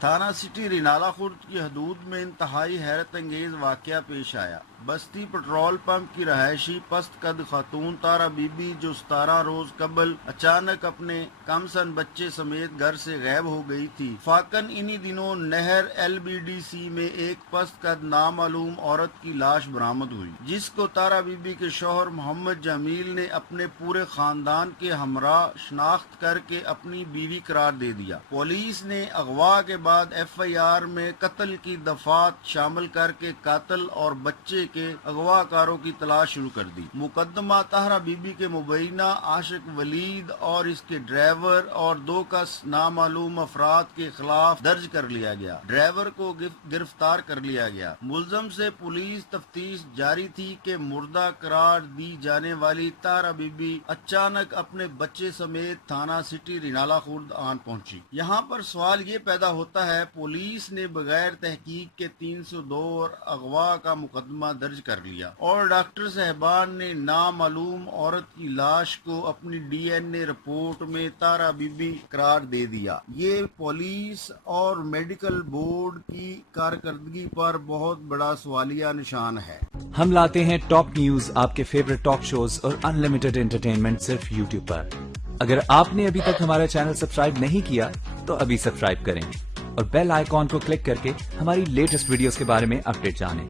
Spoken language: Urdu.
تھانہ سٹی رینالہ خورد کی حدود میں انتہائی حیرت انگیز واقعہ پیش آیا۔ بستی پٹرول پمپ کی رہائشی پست قد خاتون تارا بی بی جو 17 روز قبل اچانک اپنے کم سن بچے سمیت گھر سے غائب ہو گئی تھی، فاقن انہی دنوں نہر LBDC میں ایک پست قد نامعلوم عورت کی لاش برآمد ہوئی، جس کو تارا بی بی کے شوہر محمد جمیل نے اپنے پورے خاندان کے ہمراہ شناخت کر کے اپنی بیوی قرار دے دیا۔ پولیس نے اغوا کے بعد FIR میں قتل کی دفعات شامل کر کے قاتل اور بچے کے اغوا کاروں کی تلاش شروع کر دی۔ مقدمہ طاہرہ بی بی کے مبینہ عاشق ولید اور اس کے ڈرائیور اور 2 کس نامعلوم افراد کے خلاف درج کر لیا گیا۔ ڈرائیور کو گرفتار کر لیا گیا۔ ملزم سے پولیس تفتیش جاری تھی کہ مردہ قرار دی جانے والی طاہرہ بی بی اچانک اپنے بچے سمیت تھانہ سٹی رینالہ خورد آن پہنچی۔ یہاں پر سوال یہ پیدا ہوتا ہے، پولیس نے بغیر تحقیق کے 302 اور اغوا کا مقدمہ درج کر لیا اور ڈاکٹر صاحبان نے نامعلوم عورت کی لاش کو اپنی DNA رپورٹ میں طاہرہ بی بی قرار دے دیا۔ یہ پولیس اور میڈیکل بورڈ کی کارکردگی پر بہت بڑا سوالیہ نشان ہے۔ ہم لاتے ہیں ٹاپ نیوز، آپ کے فیورٹ ٹاک شوز اور انلمیٹڈ انٹرٹینمنٹ صرف YouTube پر۔ اگر آپ نے ابھی تک ہمارا چینل سبسکرائب نہیں کیا تو ابھی سبسکرائب کریں اور بیل آئیکن کو کلک کر کے ہماری لیٹسٹ ویڈیوز کے بارے میں اپڈیٹ جانیں۔